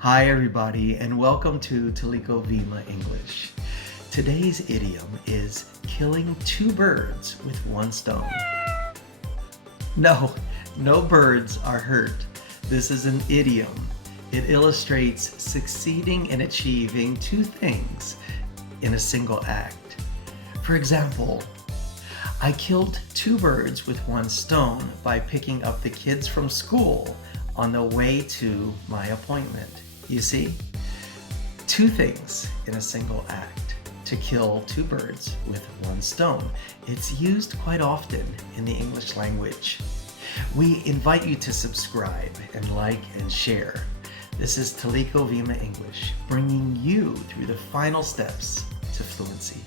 Hi everybody and welcome to Teliko Vima English. Today's idiom is killing two birds with one stone. No birds are hurt. This is an idiom. It illustrates succeeding in achieving two things in a single act. For example, I killed two birds with one stone by picking up the kids from school on the way to my appointment. You see? Two things in a single act to kill two birds with one stone. It's used quite often in the English language. We invite you to subscribe and like and share. This is Teliko Vima English, bringing you through the final steps to fluency.